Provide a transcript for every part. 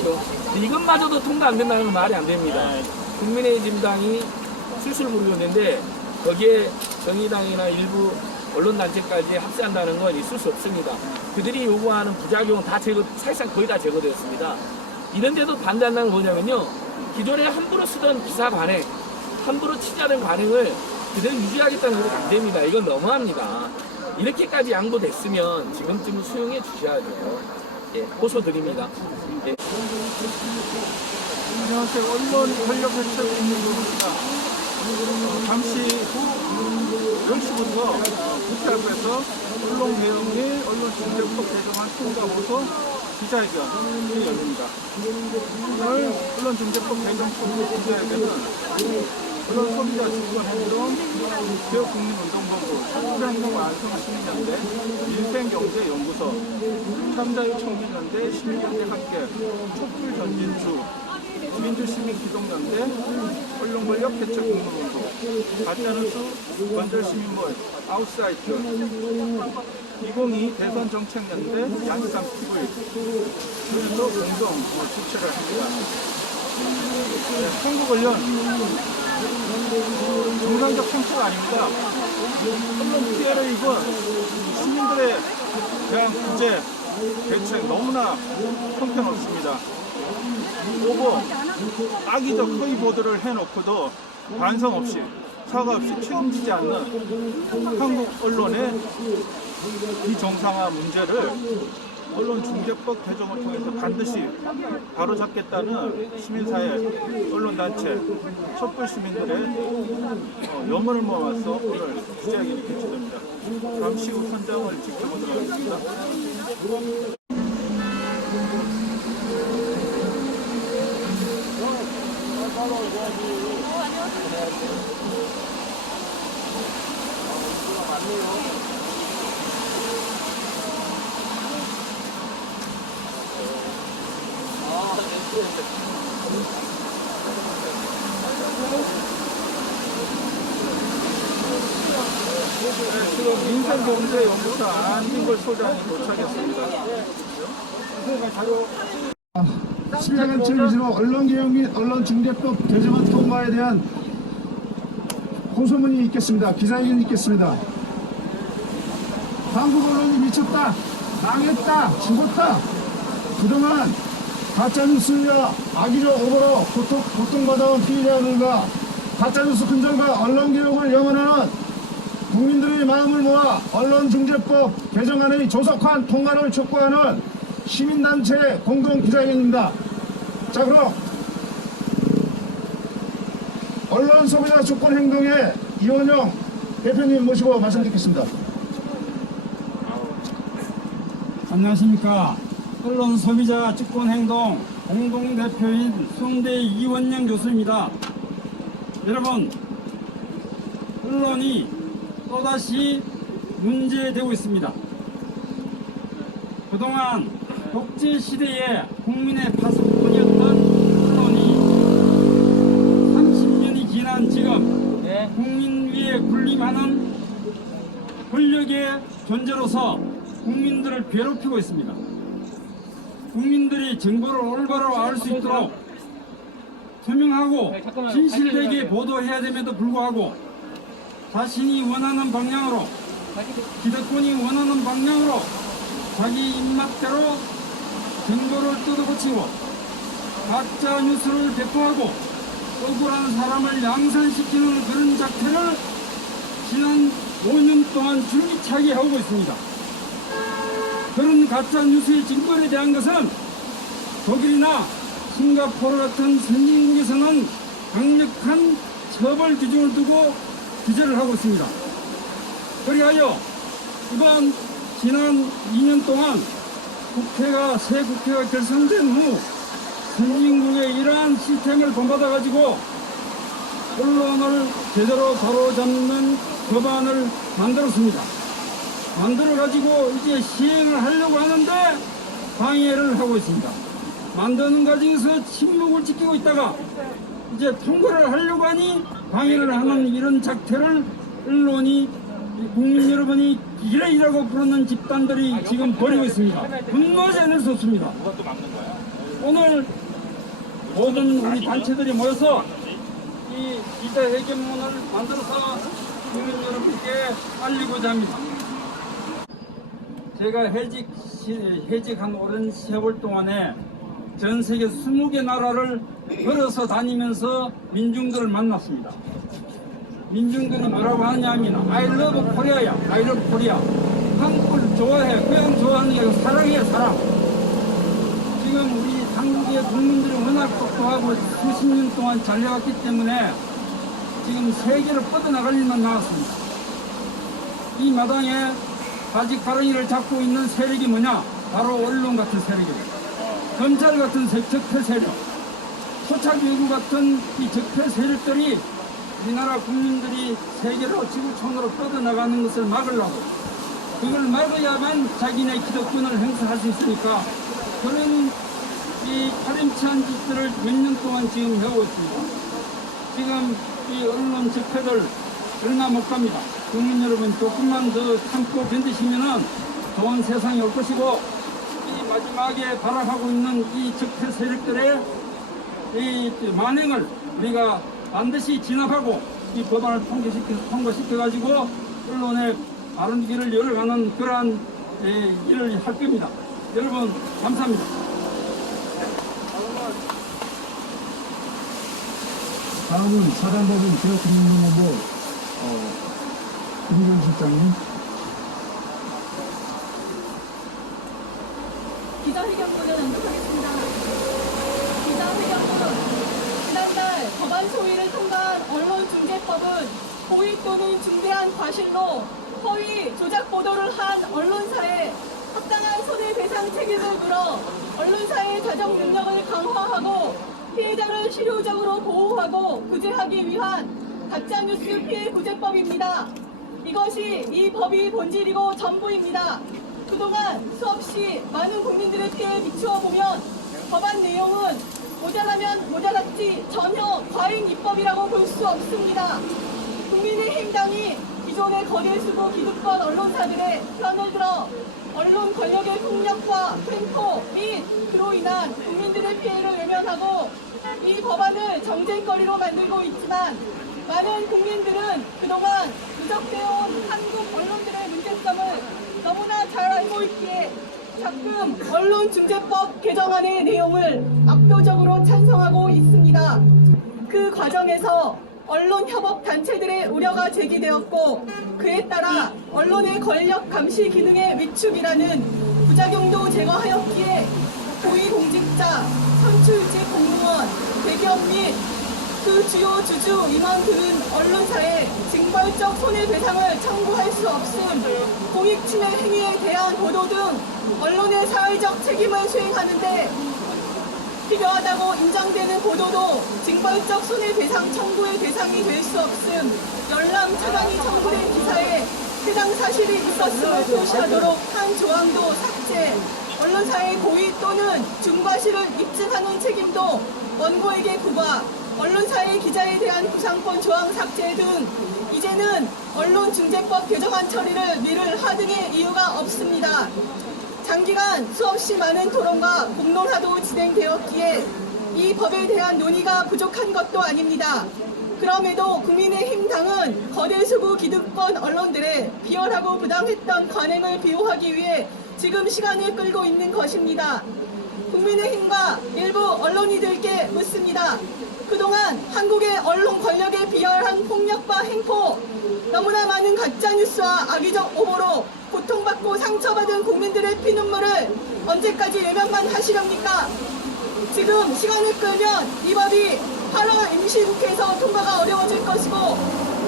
그렇죠. 이것마저도 통과 안 된다는 건 말이 안 됩니다. 국민의힘 당이 술술 부르고 있는데 거기에 정의당이나 일부 언론단체까지 합세한다는 건 있을 수 없습니다. 그들이 요구하는 부작용은 다 사실상 거의 다 제거되었습니다. 이런데도 반대한다는 건 뭐냐면요. 기존에 함부로 쓰던 기사 관행, 함부로 취재하는 관행을 그대로 유지하겠다는 것은 안 됩니다. 이건 너무합니다. 이렇게까지 양보됐으면 지금쯤은 수용해 주셔야죠. 예, 호소드립니다. 예. 안녕하세요. 언론 권력 해체 국민노동입니다. 잠시 후 10시부터 국회 앞에서 언론개혁의 언론중재법 개정안 통과보소 기자회견이 열립니다. 오늘 언론중재법 개정 소속 기자회견은 언론소비자 주권행동 개혁국민운동본부 촛불행동 완성시민연대 민생경제연구소 참자유청년연대 시민연대 함께 촛불전진주 민주시민기동연대 언론권력 해체 국민운동 가짜뉴스 건절시민몰 아웃사이트 2022 대선정책연대 양상TV 그래서 공동 주최를 합니다. 한국 언론 정상적 행태가 아닙니다. 언론 피해를 입은 시민들에 대한 구제, 대책 너무나 형편없습니다. 오고 악의적 허위 보도를 해놓고도 반성 없이 사과 없이 책임지지 않는 한국 언론의 비정상화 문제를 언론중재법 개정을 통해서 반드시 바로잡겠다는 시민사회, 언론단체, 촛불시민들의 염원을 모아서 오늘 기자회견이 개최됩니다. 잠시 후 현장을 지켜보도록 하겠습니다. 지금 민생경제연구소 안진걸 소장이 도착했습니다. 10여간 기준으로 언론개혁 및 언론중재법 개정안 통과에 대한 호소문이 있겠습니다. 기자회견이 있겠습니다. 한국 언론이 미쳤다, 망했다, 죽었다. 그동안 가짜뉴스와 악의적 오보로 고통받아온 피해자들과 가짜뉴스 근절과 언론개혁을 영원하는 국민들의 마음을 모아 언론중재법 개정안의 조속한 통과를 촉구하는 시민단체 공동기자회견입니다. 자, 그럼 언론소비자 주권행동의 이원영 대표님 모시고 말씀 듣겠습니다. 안녕하십니까. 언론소비자 주권행동 공동대표인 수성대 이원영 교수입니다. 여러분, 언론이 또다시 문제되고 있습니다. 그동안 독재시대에 국민의 파수꾼이었던 언론이 30년이 지난 지금 국민 위에 군림하는 권력의 존재로서 국민들을 괴롭히고 있습니다. 국민들이 정보를 올바로 알 수 있도록 투명하고 진실되게 보도해야 됨에도 불구하고 자신이 원하는 방향으로, 기득권이 원하는 방향으로 자기 입맛대로 정보를 뜯어고치고 가짜 뉴스를 배포하고 억울한 사람을 양산시키는 그런 작태를 지난 5년 동안 줄기차게 하고 있습니다. 그런 가짜 뉴스의 증거에 대한 것은 독일이나 싱가포르 같은 선진국에서는 강력한 처벌 기준을 두고 규제를 하고 있습니다. 그리하여 이번 지난 2년 동안 새 국회가 결성된 후 선진국의 이러한 시스템을 본받아가지고 언론을 제대로 바로잡는 법안을 만들었습니다. 만들어가지고 이제 시행을 하려고 하는데 방해를 하고 있습니다. 만드는 과정에서 침묵을 지키고 있다가 이제 통과를 하려고 하니 방해를 하는 이런 작태를 언론이, 국민 여러분이 기레이라고 부르는 집단들이 지금 벌이고 있습니다. 분노하지 않을 수 없습니다. 오늘 모든 우리 단체들이 모여서 이 기자회견문을 만들어서 국민 여러분께 알리고자 합니다. 제가 해직한 오랜 세월 동안에 전 세계 20개 나라를 걸어서 다니면서 민중들을 만났습니다. 민중들이 뭐라고 하냐면 I love Korea야. I love Korea. 한국을 좋아해. 그냥 좋아하는 게 아니고 사랑해. 사랑. 지금 우리 한국의 국민들이 워낙 똑똑하고 수십 년 동안 잘해왔기 때문에 지금 세계를 뻗어나갈 일만 나왔습니다. 이 마당에 바지 가랑이를 잡고 있는 세력이 뭐냐? 바로 언론 같은 세력입니다. 검찰 같은 적폐 세력, 토착외국 같은 이 적폐 세력들이 우리나라 국민들이 세계로 지구촌으로 뻗어나가는 것을 막으려고, 그걸 막아야만 자기네 기득권을 행사할 수 있으니까 그런 이 파렴치한 짓들을 몇 년 동안 지금 해오고 있습니다. 지금 이 언론 적폐들 얼마 못 갑니다. 국민 여러분 조금만 더 참고 견디시면은 좋은 세상이 올 것이고, 이 마지막에 발악하고 있는 이 적폐 세력들의 이 만행을 우리가 반드시 진압하고 이 법안을 통과시켜가지고 언론의 바른 길을 열어가는 그러한 일을 할 겁니다. 여러분 감사합니다. 다음은 사단법인 지역국민연합회 김기현 실장님. 기자회견문을 낭독하겠습니다. 기자회견문. 지난달 법안 소위를 통과한 언론중재법은 고의 또는 중대한 과실로 허위, 조작 보도를 한 언론사에 합당한 손해배상 책임을 물어 언론사의 자정 능력을 강화하고 피해자를 실효적으로 보호하고 구제하기 위한 가짜뉴스 피해 구제법입니다. 이것이 이 법이 본질이고 전부입니다. 그동안 수없이 많은 국민들의 피해에 비추어 보면 법안 내용은 모자라면 모자랐지 전혀 과잉 입법이라고 볼 수 없습니다. 국민의힘당이 기존의 거대 수구 기득권 언론사들의 편을 들어 언론 권력의 폭력과 횡포 및 그로 인한 국민들의 피해를 외면하고 이 법안을 정쟁거리로 만들고 있지만, 많은 국민들은 그동안 누적되어온 한국 언론들의 문제점을 너무나 잘 알고 있기에 가끔 언론중재법 개정안의 내용을 압도적으로 찬성하고 있습니다. 그 과정에서 언론협업단체들의 우려가 제기되었고, 그에 따라 언론의 권력 감시 기능의 위축이라는 부작용도 제거하였기에 고위공직자, 선출직 공무원, 대기업 및 그 주요 주주 임원들은 언론사에 징벌적 손해배상을 청구할 수 없음, 공익침해 행위에 대한 보도 등 언론의 사회적 책임을 수행하는데 필요하다고 인정되는 보도도 징벌적 손해배상 청구의 대상이 될 수 없음, 열람 차단이 청구된 기사에 해당 사실이 있었음을 표시하도록 한 조항도 삭제, 언론사의 고의 또는 중과실을 입증하는 책임도 원고에게 부과, 언론사의 기자에 대한 구상권 조항 삭제 등 이제는 언론중재법 개정안 처리를 미룰 하등의 이유가 없습니다. 장기간 수없이 많은 토론과 공론화도 진행되었기에 이 법에 대한 논의가 부족한 것도 아닙니다. 그럼에도 국민의힘당은 거대 수구 기득권 언론들의 비열하고 부당했던 관행을 비호하기 위해 지금 시간을 끌고 있는 것입니다. 국민의힘과 일부 언론인들께 묻습니다. 그동안 한국의 언론 권력의 비열한 폭력과 행포, 너무나 많은 가짜뉴스와 악의적 오보로 고통받고 상처받은 국민들의 피눈물을 언제까지 외면만 하시렵니까? 지금 시간을 끌면 이 법이 8월 임시국회에서 통과가 어려워질 것이고,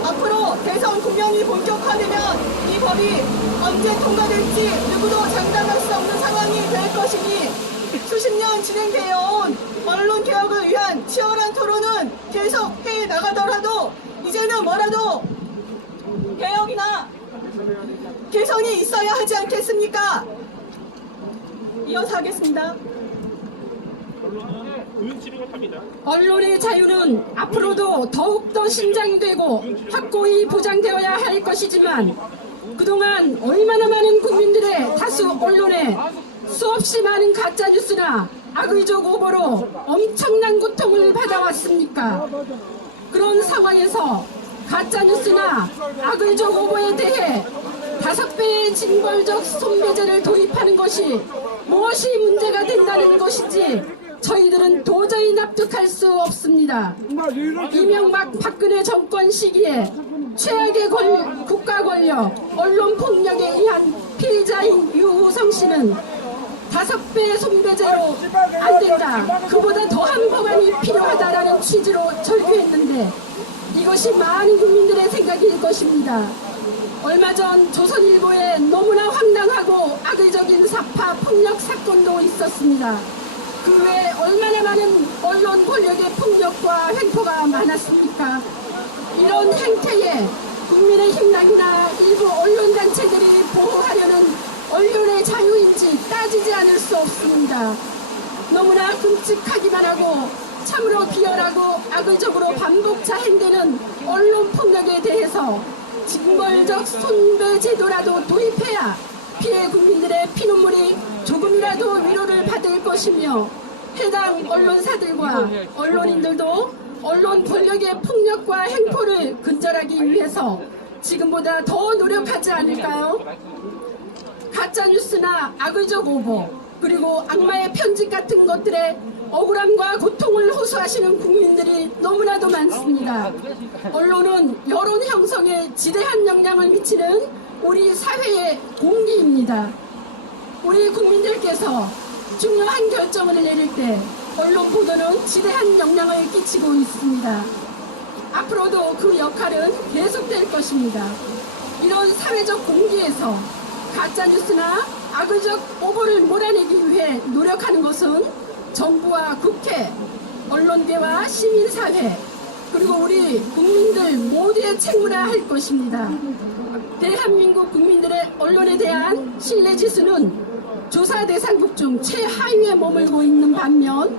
앞으로 대선 국면이 본격화되면 이 법이 언제 통과될지 누구도 장담할 수 없는 상황이 될 것이니 수십 년 진행되어 온 언론 개혁을 위한 치열한 토론은 계속 해 나가더라도 이제는 뭐라도 개혁이나 개선이 있어야 하지 않겠습니까? 이어서 하겠습니다. 언론의 자유는 앞으로도 더욱더 신장되고 확고히 보장되어야 할 것이지만, 그동안 얼마나 많은 국민들의 다수 언론에 수없이 많은 가짜뉴스나 악의적 오보로 엄청난 고통을 받아왔습니까? 그런 상황에서 가짜뉴스나 악의적 오보에 대해 5배의 징벌적 손배제를 도입하는 것이 무엇이 문제가 된다는 것인지 저희들은 도저히 납득할 수 없습니다. 이명박 박근혜 정권 시기에 최악의 국가 권력, 언론 폭력에 의한 피해자인 유호성 씨는 5배의 손배제로 안 된다. 그보다 더한 법안이 필요하다라는 취지로 절규했는데 이것이 많은 국민들의 생각일 것입니다. 얼마 전 조선일보에 너무나 황당하고 악의적인 사파 폭력 사건도 있었습니다. 그 외에 얼마나 많은 언론 권력의 폭력과 횡포가 많았습니까? 이런 행태에 국민의힘당이나 일부 언론단체들이 보호하려는 언론의 자유인지 따지지 않을 수 없습니다. 너무나 끔찍하기만 하고 참으로 비열하고 악의적으로 반복 자행되는 언론 폭력에 대해서 징벌적 손배 제도라도 도입해야 피해 국민들의 피눈물이 조금이라도 위로를 받을 것이며 해당 언론사들과 언론인들도 언론 권력의 폭력과 행포를 근절하기 위해서 지금보다 더 노력하지 않을까요? 가짜뉴스나 악의적 오보 그리고 악마의 편집 같은 것들에 억울함과 고통을 호소하시는 국민들이 너무나도 많습니다. 언론은 여론 형성에 지대한 영향을 미치는 우리 사회의 공기입니다. 우리 국민들께서 중요한 결정을 내릴 때 언론 보도는 지대한 영향을 끼치고 있습니다. 앞으로도 그 역할은 계속될 것입니다. 이런 사회적 공기에서 가짜뉴스나 악의적 오보를 몰아내기 위해 노력하는 것은 정부와 국회, 언론계와 시민사회 그리고 우리 국민들 모두의 책무라 할 것입니다. 대한민국 국민들의 언론에 대한 신뢰지수는 조사 대상국 중 최하위에 머물고 있는 반면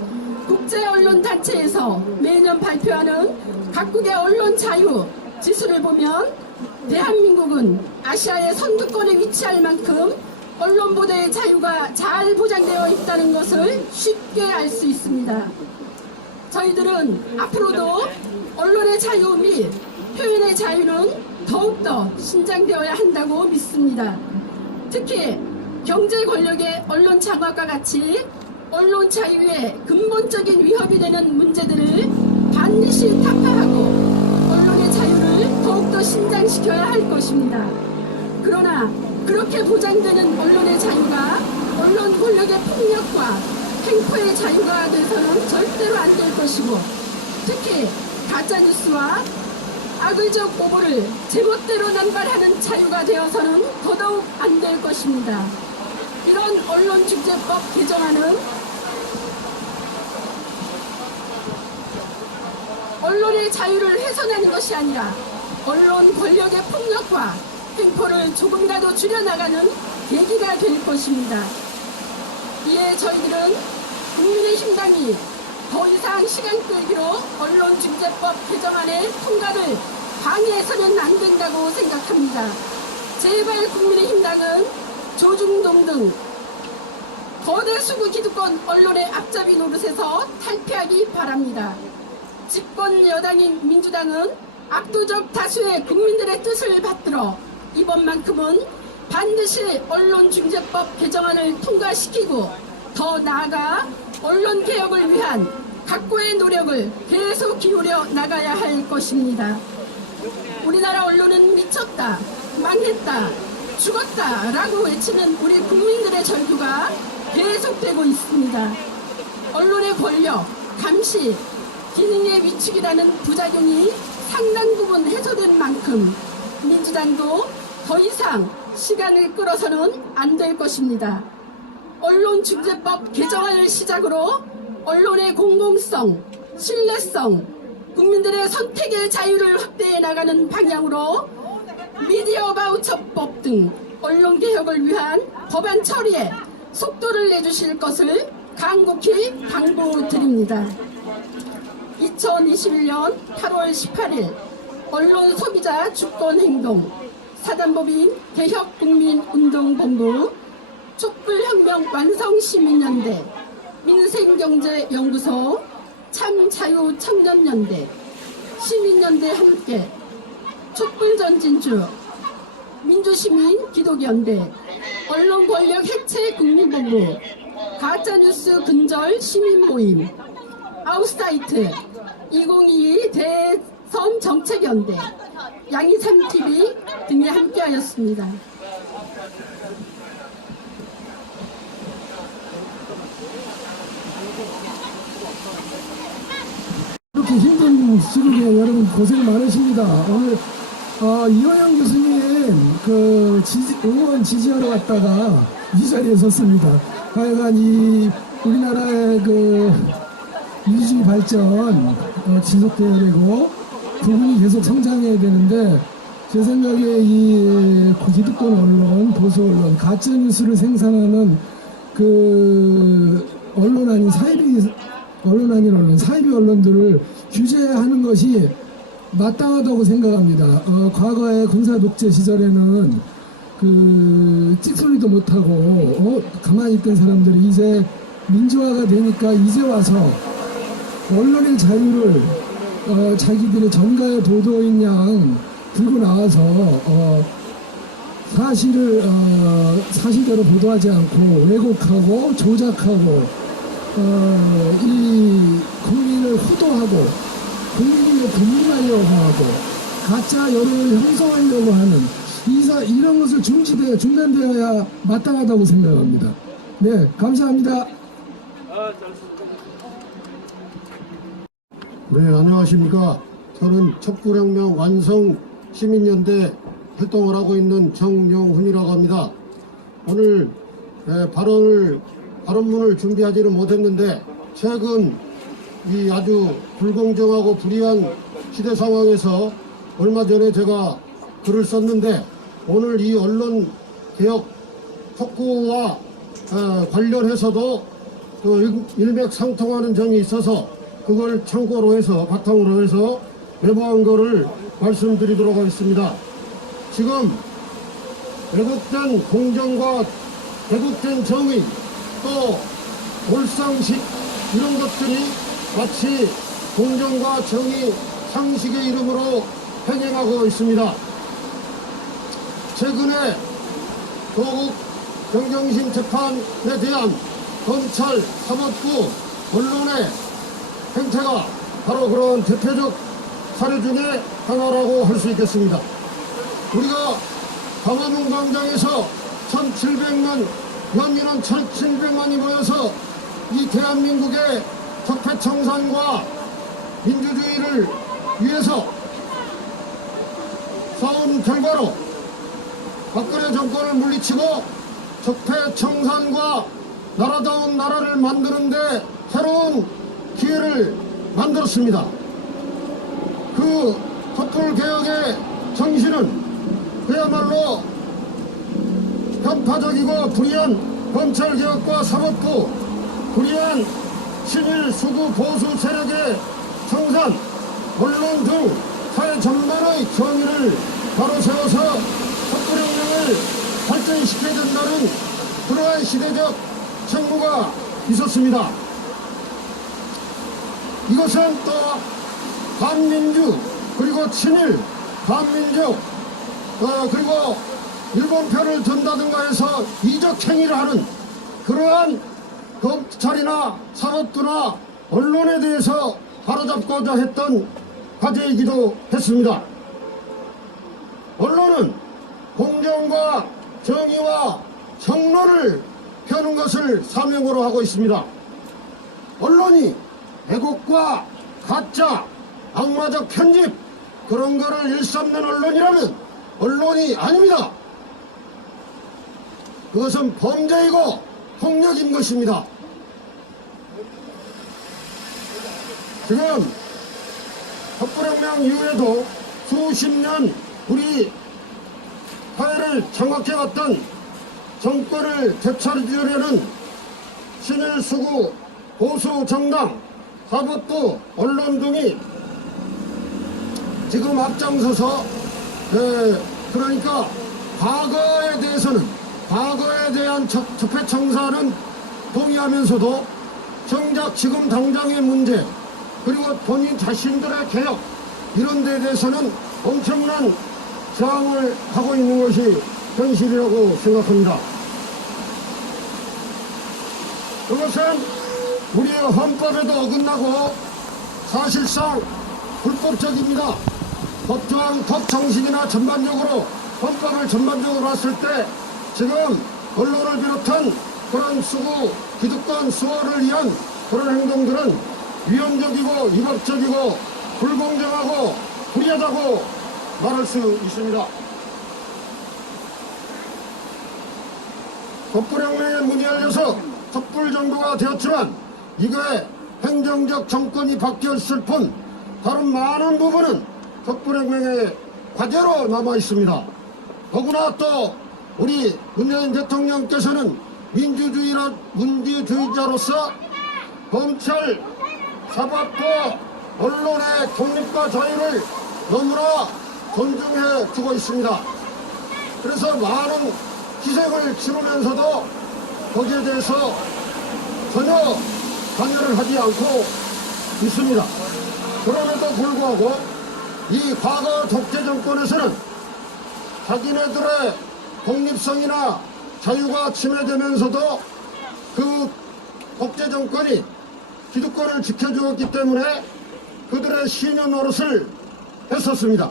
국제언론단체에서 매년 발표하는 각국의 언론 자유 지수를 보면 대한민국은 아시아의 선두권에 위치할 만큼 언론 보도의 자유가 잘 보장되어 있다는 것을 쉽게 알 수 있습니다. 저희들은 앞으로도 언론의 자유 및 표현의 자유는 더욱더 신장되어야 한다고 믿습니다. 특히 경제 권력의 언론 장악과 같이 언론 자유의 근본적인 위협이 되는 문제들을 반드시 타파하고 언론의 자유를 더욱더 신장시켜야 할 것입니다. 그러나 그렇게 보장되는 언론의 자유가 언론 권력의 폭력과 횡포의 자유가 돼서는 절대로 안 될 것이고 특히 가짜뉴스와 악의적 오보를 제멋대로 남발하는 자유가 되어서는 더더욱 안 될 것입니다. 이런 언론중재법 개정안은 언론의 자유를 훼손하는 것이 아니라 언론 권력의 폭력과 횡포를 조금이라도 줄여나가는 계기가 될 것입니다. 이에 저희들은 국민의힘당이 더 이상 시간 끌기로 언론중재법 개정안의 통과를 방해해서는 안 된다고 생각합니다. 제발 국민의힘당은 조중동 등 거대 수구 기득권 언론의 앞잡이 노릇에서 탈피하기 바랍니다. 집권 여당인 민주당은 압도적 다수의 국민들의 뜻을 받들어 이번만큼은 반드시 언론중재법 개정안을 통과시키고 더 나아가 언론개혁을 위한 각고의 노력을 계속 기울여 나가야 할 것입니다. 우리나라 언론은 미쳤다, 망했다, 죽었다 라고 외치는 우리 국민들의 절규가 계속되고 있습니다. 언론의 권력, 감시, 기능의 위축이라는 부작용이 상당 부분 해소된 만큼 민주당도 더 이상 시간을 끌어서는 안 될 것입니다. 언론중재법 개정안을 시작으로 언론의 공공성, 신뢰성, 국민들의 선택의 자유를 확대해 나가는 방향으로 미디어 바우처법 등 언론개혁을 위한 법안 처리에 속도를 내주실 것을 간곡히 당부드립니다. 2021년 8월 18일 언론 소비자 주권행동 사단법인 개혁국민운동본부 촛불혁명 완성시민연대 민생경제연구소, 참자유청년연대, 시민연대 함께, 촛불전진주, 민주시민 기독연대, 언론권력 해체 국민본부, 가짜뉴스 근절 시민모임, 아웃사이트, 2022 대선 정책연대, 양이삼TV 등이 함께하였습니다. 이렇게 힘든 시국에 여러분 고생 많으십니다. 오늘 이호영 교수님 의원 지지하러 갔다가 이 자리에 섰습니다. 하여간 이 우리나라의 민주주의 발전 지속돼야 되고 부분이 계속 성장해야 되는데 제 생각에 이 기득권 언론, 보수 언론, 가짜 뉴스를 생산하는 언론 아닌 사이비 언론들을 규제하는 것이 마땅하다고 생각합니다. 과거에 군사 독재 시절에는 찍소리도 못하고 가만히 있던 사람들이 이제 민주화가 되니까 이제 와서 언론의 자유를 자기들의 전가의 보도인 양 들고 나와서 사실대로 보도하지 않고 왜곡하고 조작하고 이 국민을 호도하고 국민을 분분하려고 하고 가짜 여론을 형성하려고 하는 이런 것을 중단되어야 마땅하다고 생각합니다. 네, 감사합니다. 네, 안녕하십니까. 저는 촛불혁명 완성 시민연대 활동을 하고 있는 정용훈이라고 합니다. 오늘 발언문을 준비하지는 못했는데 최근 이 아주 불공정하고 불이한 시대 상황에서 얼마 전에 제가 글을 썼는데 오늘 이 언론 개혁 촉구와 관련해서도 일맥상통하는 점이 있어서 그걸 참고로 해서 바탕으로 해서 내보한 거를 말씀드리도록 하겠습니다. 지금 왜곡된 공정과 왜곡된 정의 또 몰상식 이런 것들이 마치 공정과 정의 상식의 이름으로 횡행하고 있습니다. 최근에 조국 정경심 재판에 대한 검찰, 사법부, 언론의 행태가 바로 그런 대표적 사례 중에 하나라고 할 수 있겠습니다. 우리가 광화문 광장에서 1,700만, 연인원 1,700만이 모여서 이 대한민국의 적폐청산과 민주주의를 위해서 싸운 결과로 박근혜 정권을 물리치고 적폐청산과 나라다운 나라를 만드는데 새로운 기회를 만들었습니다. 그 촛불개혁의 정신은 그야말로 편파적이고 불의한 검찰개혁과 사법부, 불의한 친일 수구 보수 세력의 청산, 언론 등 사회 전반의 정의를 바로 세워서 촛불혁명을 발전시켜야 된다는 그러한 시대적 책무가 있었습니다. 이것은 또 반민주 그리고 친일 반민족 그리고 일본 편을 든다든가 해서 이적 행위를 하는 그러한 검찰이나 사법부나 언론에 대해서 바로잡고자 했던 과제이기도 했습니다. 언론은 공정과 정의와 정론을 펴는 것을 사명으로 하고 있습니다. 언론이 왜곡과 가짜, 악마적 편집 그런 거를 일삼는 언론이라면 언론이 아닙니다. 그것은 범죄이고 폭력인 것입니다. 지금 촛불혁명 이후에도 수십 년 우리 사회를 장악해왔던 정권을 되찾으려는 친일 수구 보수 정당, 사법부, 언론 등이 지금 앞장서서 그러니까 과거에 대해서는 과거에 대한 적폐청산은 동의하면서도 정작 지금 당장의 문제 그리고 본인 자신들의 개혁 이런 데에 대해서는 엄청난 저항을 하고 있는 것이 현실이라고 생각합니다. 그것은 우리의 헌법에도 어긋나고 사실상 불법적입니다. 법 정신이나 전반적으로 헌법을 전반적으로 봤을 때 지금 언론을 비롯한 그런 수구 기득권 수호를 위한 그런 행동들은 위헌적이고 위법적이고 불공정하고 불리하다고 말할 수 있습니다. 촛불혁명의 문이 열려서 촛불정부가 되었지만 이게 행정적 정권이 바뀌었을 뿐 다른 많은 부분은 촛불혁명의 과제로 남아 있습니다. 더구나 또 우리 문재인 대통령께서는 민주주의자로서 검찰, 사법부, 언론의 독립과 자유를 너무나 존중해 주고 있습니다. 그래서 많은 희생을 치르면서도 거기에 대해서 전혀 관여를 하지 않고 있습니다. 그럼에도 불구하고 이 과거 독재 정권에서는 자기네들의 독립성이나 자유가 침해되면서도 그 독재 정권이 기득권을 지켜주었기 때문에 그들의 신의 노릇을 했었습니다.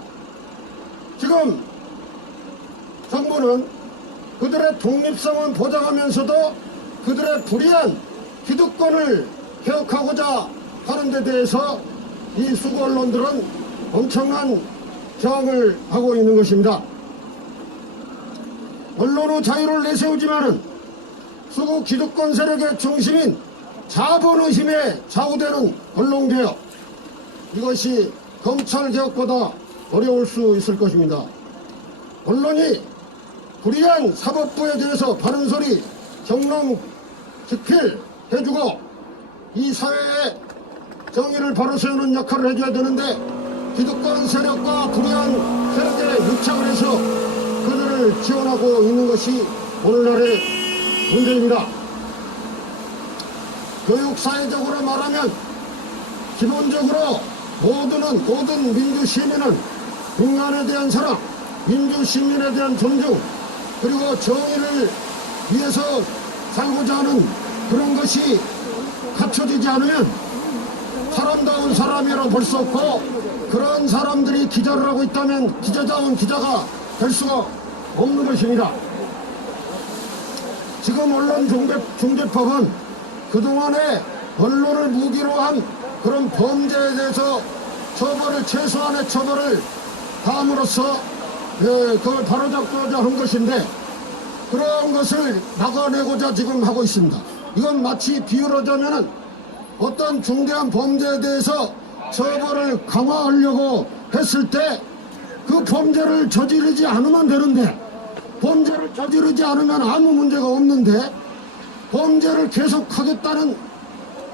지금 정부는 그들의 독립성은 보장하면서도 그들의 불의한 기득권을 개혁하고자 하는 데 대해서 이 수구 언론들은 엄청난 저항을 하고 있는 것입니다. 언론의 자유를 내세우지만은 수구 기득권 세력의 중심인 자본의 힘에 좌우되는 언론개혁, 이것이 검찰개혁보다 어려울 수 있을 것입니다. 언론이 불의한 사법부에 대해서 바른 소리 정론 집필해주고 이 사회에 정의를 바로 세우는 역할을 해줘야 되는데 기득권 세력과 불의한 세력에 유착을 해서 그들을 지원하고 있는 것이 오늘날의 문제입니다. 교육사회적으로 말하면 기본적으로 모든 민주시민은 인간에 대한 사랑, 민주시민에 대한 존중, 그리고 정의를 위해서 살고자 하는 그런 것이 갖춰지지 않으면 사람다운 사람이라고 볼 수 없고, 그런 사람들이 기자를 하고 있다면 기자다운 기자가 될 수가 없는 것입니다. 지금 언론중재법은 그동안에 언론을 무기로 한 그런 범죄에 대해서 최소한의 처벌을 다함으로써 그걸 바로잡고자 한 것인데, 그런 것을 막아내고자 지금 하고 있습니다. 이건 마치 비유로 하자면은 어떤 중대한 범죄에 대해서 처벌을 강화하려고 했을 때 그 범죄를 저지르지 않으면 되는데, 범죄를 저지르지 않으면 아무 문제가 없는데 범죄를 계속하겠다는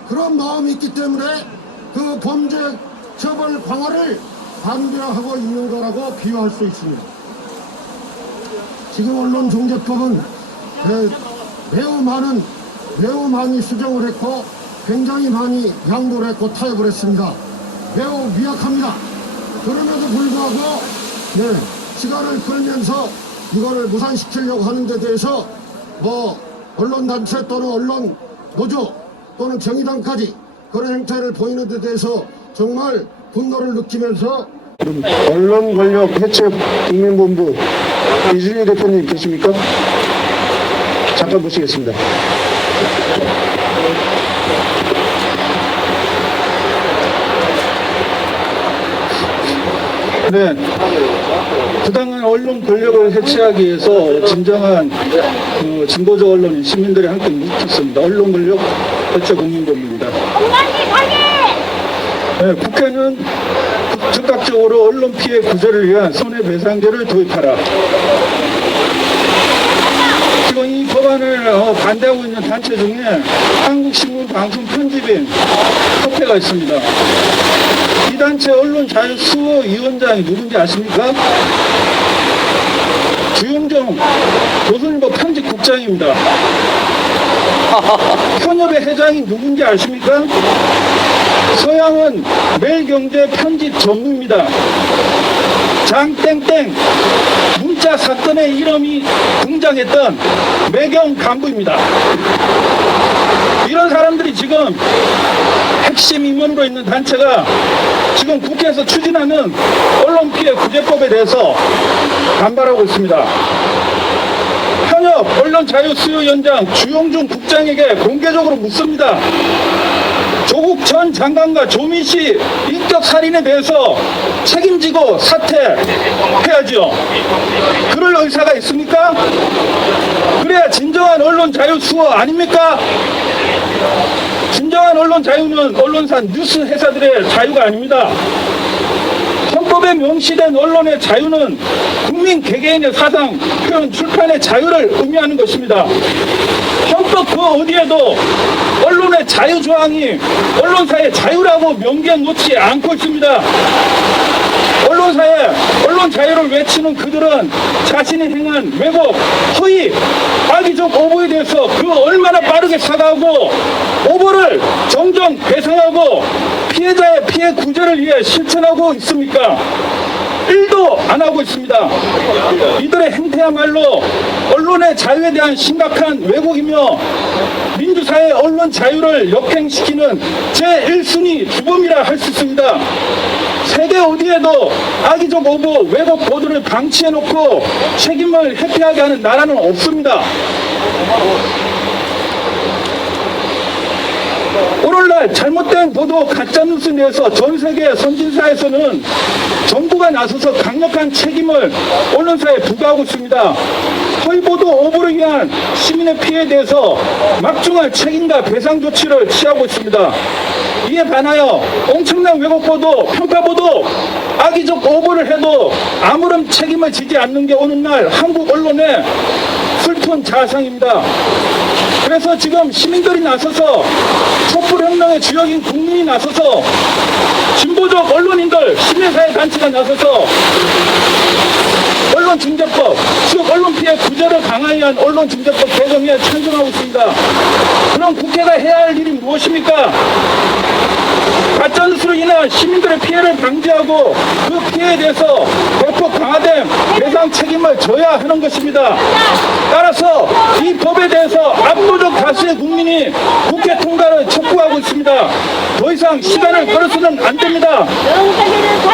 그런 마음이 있기 때문에 그 범죄 처벌 강화를 반대하고 있는 거라고 비유할 수 있습니다. 지금 언론중재법은 매우 많이 수정을 했고 굉장히 많이 양보를 했고 타협을 했습니다. 매우 미약합니다. 그럼에도 불구하고 시간을 끌면서 이거를 무산시키려고 하는 데 대해서 언론단체 또는 언론 노조 또는 정의당까지 그런 행태를 보이는 데 대해서 정말 분노를 느끼면서, 언론권력 해체 국민본부 이준희 대표님 계십니까? 잠깐 모시겠습니다. 네, 부당한 언론 권력을 해체하기 위해서 진정한 진보적 언론인 시민들이 함께 뭉쳤습니다. 언론 권력 해체 국민본부입니다. 네, 국회는 즉각적으로 언론 피해 구제를 위한 손해배상제를 도입하라. 지금 이 법안을 반대하고 있는 단체 중에 한국신문방송편집인 협회가 있습니다. 이 단체 언론자유수호위원장이 누군지 아십니까? 주영정 조선일보 편집국장입니다. 현협의 회장이 누군지 아십니까? 서양은 매일경제 편집 전무입니다. 장땡땡 문자 사건의 이름이 등장했던 매경 간부입니다. 이런 사람들이 지금 핵심 임원으로 있는 단체가 지금 국회에서 추진하는 언론피해 구제법에 대해서 반발하고 있습니다. 현역 언론자유수요위원장 주용준 국장에게 공개적으로 묻습니다. 조국 전 장관과 조민 씨 인격 살인에 대해서 책임지고 사퇴해야죠. 그럴 의사가 있습니까? 그래야 진정한 언론 자유 수호 아닙니까? 진정한 언론 자유는 언론사 뉴스 회사들의 자유가 아닙니다. 헌법에 명시된 언론의 자유는 국민 개개인의 사상, 표현, 출판의 자유를 의미하는 것입니다. 헌법 그 어디에도 언론의 자유 조항이 언론사의 자유라고 명기해 놓지 않고 있습니다. 언론사에 언론 자유를 외치는 그들은 자신이 행한 왜곡, 허위, 악의적 오보에 대해서 그 얼마나 빠르게 사과하고 오보를 정정 배상하고 피해자의 피해 구제를 위해 실천하고 있습니까? 1도 안 하고 있습니다. 이들의 행태야말로 언론의 자유에 대한 심각한 왜곡이며 민주사회의 언론 자유를 역행시키는 제1순위 주범이라 할 수 있습니다. 세계 어디에도 악의적 오보, 왜곡 보도를 방치해놓고 책임을 회피하게 하는 나라는 없습니다. 오늘날 잘못된 보도, 가짜뉴스에 대해서 전 세계 선진사에서는 정부가 나서서 강력한 책임을 언론사에 부과하고 있습니다. 허위보도 오보를 위한 시민의 피해에 대해서 막중한 책임과 배상 조치를 취하고 있습니다. 이에 반하여 엄청난 왜곡보도, 편파보도, 악의적 오보를 해도 아무런 책임을 지지 않는 게 오늘날 한국 언론의 슬픈 자상입니다. 그래서 지금 시민들이 나서서 촛불혁명의 주역인 국민이 나서서 진보적 언론인들, 시민사회 단체가 나서서 언론중재법, 즉 언론피해 구제를 강화하기 위한 언론중재법 개정에 찬성하고 있습니다. 그럼 국회가 해야 할 일이 무엇입니까? 가짜뉴스로 인한 시민들의 피해를 방지하고 그 피해에 대해서 대폭 강화된 배상 책임을 져야 하는 것입니다. 따라서 이 법에 대해서 압도적 다수의 국민이 국회 통과를 촉구하고 있습니다. 더 이상 시간을 끌어서는 안 됩니다.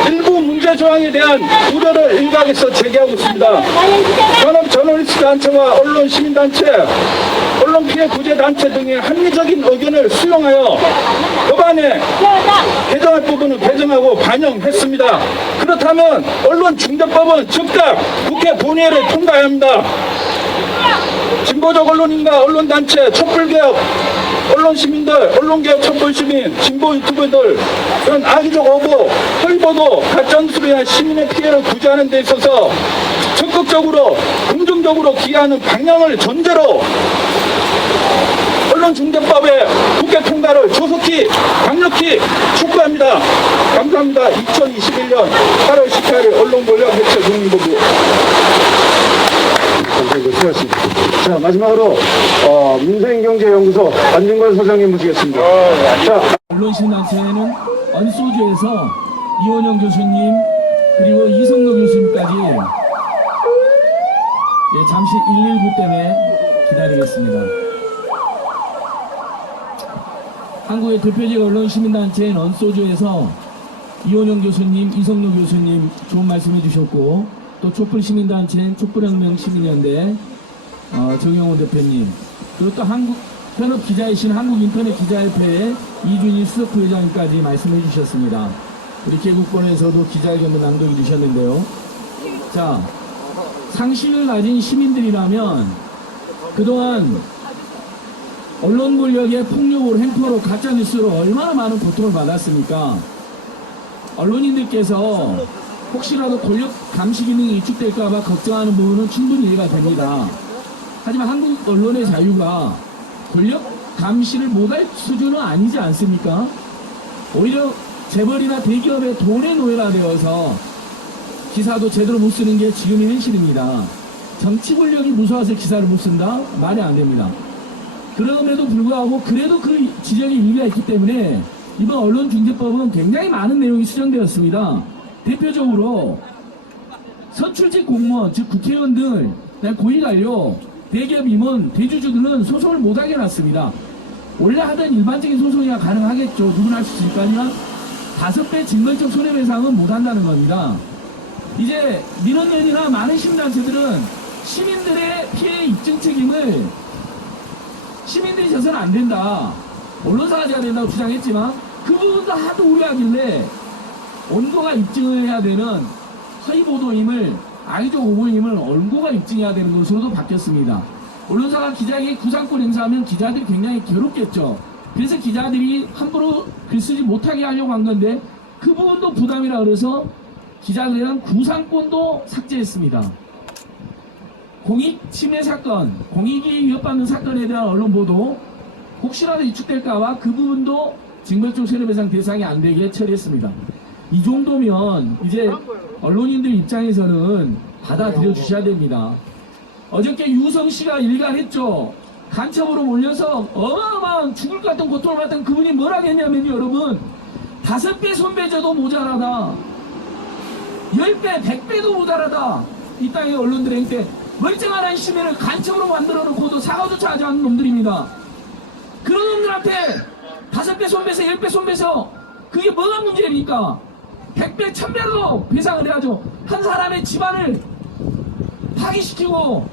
일부 문제 조항에 대한 우려를 일각에서 제기하고 있습니다. 전업 저널리스트 단체와 언론 시민단체, 언론 피해 구제 단체 등의 합리적인 의견을 수용하여 법안에 개정할 부분은 개정하고 반영했습니다. 그렇다면 언론중재법은 즉각 국회 본회의를 통과해야 합니다. 진보적 언론인과 언론단체, 촛불개혁, 언론시민들, 언론개혁 촛불시민, 진보 유튜버들 이런 악의적 오보, 허위보도, 가짜뉴스로 인한 시민의 피해를 구제하는 데 있어서 적극적으로, 긍정적으로 기여하는 방향을 전제로 언론중재법의 국회 통과를 조속히, 강력히 촉구합니다. 감사합니다. 2021년 8월 18일 언론권력 해체 국민본부. 감사합니다. 수고하셨습니다. 자, 마지막으로 민생경제연구소 안진걸 소장님 모시겠습니다. 자, 언론시민단체는 언소주에서 이원영 교수님 그리고 이성노 교수님까지 잠시 119 때문에 기다리겠습니다. 한국의 대표적 언론시민단체인 언소주에서 이원영 교수님, 이성노 교수님 좋은 말씀 해주셨고 또 촛불시민단체인 촛불혁명시민연대 정영호 대표님 그리고 또 현업기자이신 한국인터넷기자협회의 이준희 수석부회장님까지 말씀해 주셨습니다. 우리 개국본에서도 기자회견도 낭독해 주셨는데요. 자, 상식을 가진 시민들이라면 그동안 언론 권력의 폭력으로 행포로 가짜뉴스로 얼마나 많은 고통을 받았습니까? 언론인들께서 혹시라도 권력 감시 기능이 위축될까봐 걱정하는 부분은 충분히 이해가 됩니다. 하지만 한국 언론의 자유가 권력 감시를 못할 수준은 아니지 않습니까? 오히려 재벌이나 대기업의 돈의 노예가 되어서 기사도 제대로 못 쓰는 게 지금의 현실입니다. 정치 권력이 무서워서 기사를 못 쓴다? 말이 안 됩니다. 그럼에도 불구하고 그래도 그 지적이 일리가 있기 때문에 이번 언론중재법은 굉장히 많은 내용이 수정되었습니다. 대표적으로 선출직 공무원, 즉 국회의원 등 고위관료, 대기업 임원, 대주주들은 소송을 못하게 해놨습니다. 원래 하던 일반적인 소송이야 가능하겠죠. 누구나 할 수 있으니까요. 5배 징벌적 손해배상은 못한다는 겁니다. 이제 민원연이나 많은 시민단체들은 시민들의 피해 입증 책임을 시민들이 져서는 안 된다, 언론사가 져야 된다고 주장했지만 그 부분도 하도 우려하길래 원고가 입증을 해야 되는 허위보도임을, 악의적 오보임을 원고가 입증해야 되는 것으로도 바뀌었습니다. 언론사가 기자에게 구상권 행사하면 기자들이 굉장히 괴롭겠죠. 그래서 기자들이 함부로 글쓰지 못하게 하려고 한 건데 그 부분도 부담이라 그래서 기자들에 대한 구상권도 삭제했습니다. 공익 침해 사건, 공익이 위협받는 사건에 대한 언론 보도 혹시라도 위축될까봐 그 부분도 징벌적 손해배상 대상이 안 되게 처리했습니다. 이 정도면 이제 언론인들 입장에서는 받아들여 주셔야 됩니다. 어저께 유성 씨가 일간했죠. 간첩으로 몰려서 어마어마한 죽을 것 같은 고통을 받던 그분이 뭐라 했냐면요, 여러분. 5배 손배져도 모자라다. 10배, 100배도 모자라다. 이 땅의 언론들의 행태. 멀쩡한 시민을 간첩으로 만들어 놓고도 사과조차 하지 않는 놈들입니다. 그런 놈들한테 5배 손배서 10배 손배서 그게 뭐가 문제입니까? 100배, 1000배로 배상을 해야죠. 한 사람의 집안을 파기시키고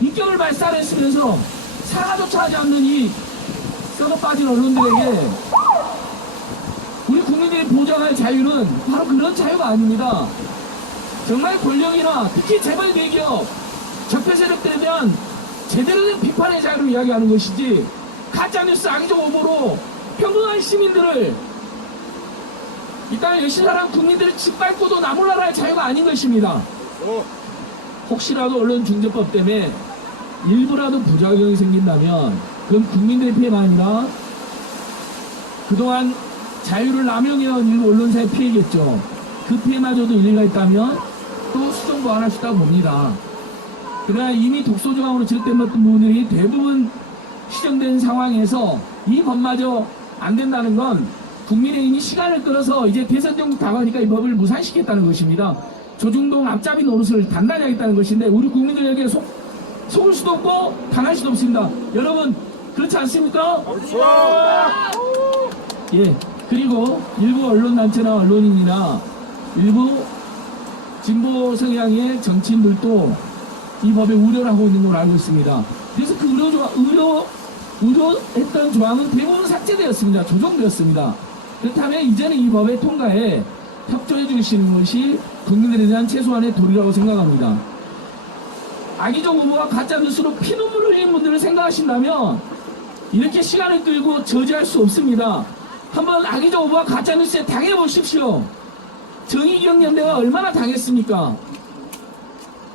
인격을 말살했으면서 사과조차 하지 않는 이 썩어 빠진 언론들에게 우리 국민들이 보장할 자유는 바로 그런 자유가 아닙니다. 정말 권력이나 특히 재벌 대기업, 적폐 세력들에 대한 제대로 된 비판의 자유를 이야기하는 것이지 가짜뉴스 악의적 오보로 평범한 시민들을, 이 땅에 열심히 살아가는 국민들을 짓밟고도 나몰라라 할 자유가 아닌 것입니다. 혹시라도 언론중재법 때문에 일부라도 부작용이 생긴다면 그건 국민들의 피해가 아니라 그동안 자유를 남용해온 일부 언론사의 피해겠죠. 그 피해마저도 일리가 있다면 또 수정 보완할 수 있다고 봅니다. 그러나 이미 독소조항으로 지적된 부분들이 대부분 시정된 상황에서 이 법마저 안 된다는 건 국민의힘이 시간을 끌어서 이제 대선 정부 다가오니까 이 법을 무산시켰다는 것입니다. 조중동 앞잡이 노릇을 단단히 하겠다는 것인데 우리 국민들에게 속을 수도 없고 당할 수도 없습니다. 여러분 그렇지 않습니까? 예. 그리고 일부 언론단체나 언론인이나 일부 진보 성향의 정치인들도 이 법에 우려를 하고 있는 걸로 알고 있습니다. 그래서 그 우려했던 조항은 대부분 삭제되었습니다. 조정되었습니다. 그렇다면 이제는 이 법의 통과에 협조해 주시는 것이 국민들에 대한 최소한의 도리라고 생각합니다. 악의적 오보와 가짜뉴스로 피눈물 흘린 분들을 생각하신다면 이렇게 시간을 끌고 저지할 수 없습니다. 한번 악의적 오보와 가짜뉴스에 당해보십시오. 정의기억연대가 얼마나 당했습니까?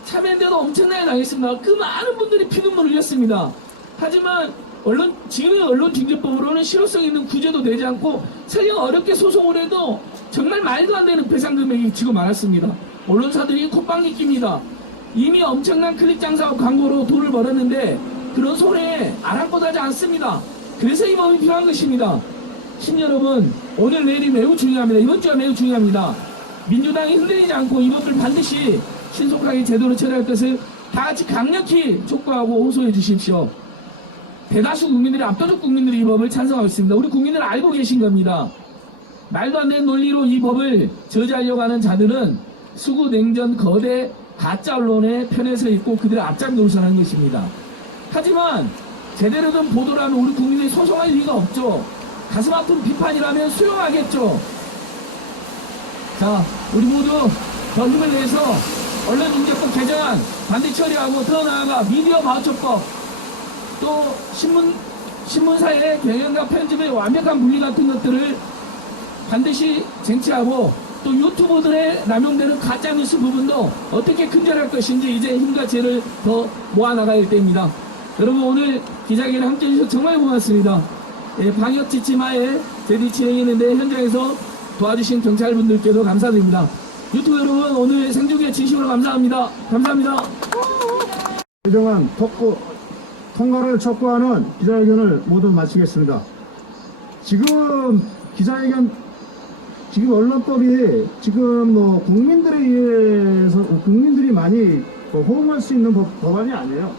참여연대도 엄청나게 당했습니다. 그 많은 분들이 피눈물을 흘렸습니다. 하지만 지금의 언론중재법으로는 실효성 있는 구제도 되지 않고 설령 어렵게 소송을 해도 정말 말도 안 되는 배상금액이 지금 많았습니다. 언론사들이 콧방귀 낍니다. 이미 엄청난 클릭 장사와 광고로 돈을 벌었는데 그런 손해에 아랑곳하지 않습니다. 그래서 이 법이 필요한 것입니다. 시민 여러분, 오늘 내일이 매우 중요합니다. 이번 주가 매우 중요합니다. 민주당이 흔들리지 않고 이 법을 반드시 신속하게 제대로 처리할 것을 다 같이 강력히 촉구하고 호소해 주십시오. 대다수 국민들이, 압도적 국민들이 이 법을 찬성하고 있습니다. 우리 국민들은 알고 계신 겁니다. 말도 안 되는 논리로 이 법을 저지하려고 하는 자들은 수구 냉전 거대 가짜 언론의 편에 서 있고 그들의 앞잡이 노릇을 하는 것입니다. 하지만 제대로 된 보도를 하면 우리 국민들이 소송할 리가 없죠. 가슴 아픈 비판이라면 수용하겠죠. 자, 우리 모두 더 힘을 내서 언론중재법 개정안 반드시 처리하고 더 나아가 미디어 바우처법, 또 신문사의 경영과 편집의 완벽한 분리 같은 것들을 반드시 쟁취하고 또 유튜버들의 남용되는 가짜뉴스 부분도 어떻게 근절할 것인지 이제 힘과 지혜를 더 모아나가야 할 때입니다. 여러분 오늘 기자회견에 함께해 주셔서 정말 고맙습니다. 예, 방역 지침하에 저희들이 진행했는데 현장에서 도와주신 경찰분들께도 감사드립니다. 유튜브 여러분 오늘 생중계 진심으로 감사합니다. 감사합니다. 그동안 통과를 촉구하는 기자회견을 모두 마치겠습니다. 지금 언론법이 지금 뭐 국민들에 의해서 국민들이 많이 호응할 수 있는 법안이 아니에요.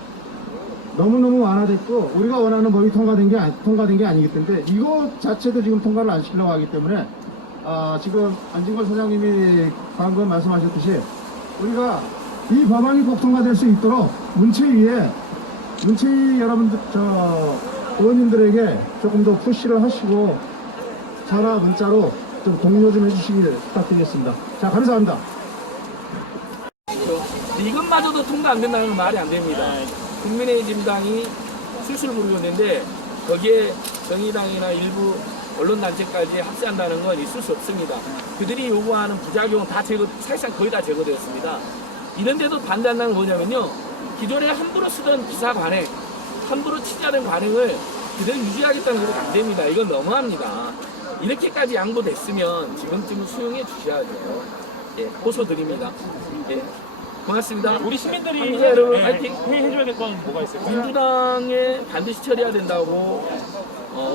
너무너무 완화됐고 우리가 원하는 법이 통과된 게 아니기 때문에 이거 자체도 지금 통과를 안 시키려고 하기 때문에 지금 안진걸 사장님이 방금 말씀하셨듯이 우리가 이 법안이 꼭 통과될 수 있도록 문체위 여러분들 의원님들에게 조금 더 푸시를 하시고 전화 문자로 좀 독려 좀 해주시길 부탁드리겠습니다. 자, 감사합니다. 이것마저도 통과 안 된다는 건 말이 안 됩니다. 국민의힘당이 술술 부르고 있는데 거기에 정의당이나 일부 언론단체까지 합세한다는 건 있을 수 없습니다. 그들이 요구하는 부작용은 다 사실상 거의 다 제거되었습니다. 이런데도 반대한다는 건 뭐냐면요. 기존에 함부로 쓰던 기사 관행, 함부로 취재하는 관행을 그대로 유지하겠다는 건 안 됩니다. 이건 너무합니다. 이렇게까지 양보됐으면 지금쯤은 수용해 주셔야죠. 예, 호소드립니다. 예, 고맙습니다. 우리 시민들이 한국 여러분 화이팅! 해줘야 될 건 뭐가 있어요? 민주당에 반드시 처리해야 된다고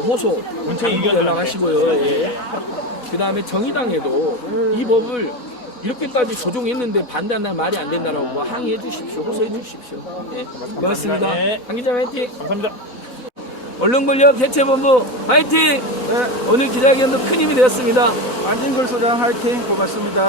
호소 문체위 의견 연락하시고요. 예. 그 다음에 정의당에도 이 법을 이렇게까지 조정했는데 반대한다는 말이 안 된다라고 항의해 주십시오. 호소해 주십시오. 예. 고맙습니다. 네. 강 기자 화이팅! 감사합니다. 언론권력 개최본부 화이팅! 오늘 기자회견도 큰 힘이 되었습니다. 안진걸 소장 화이팅. 고맙습니다.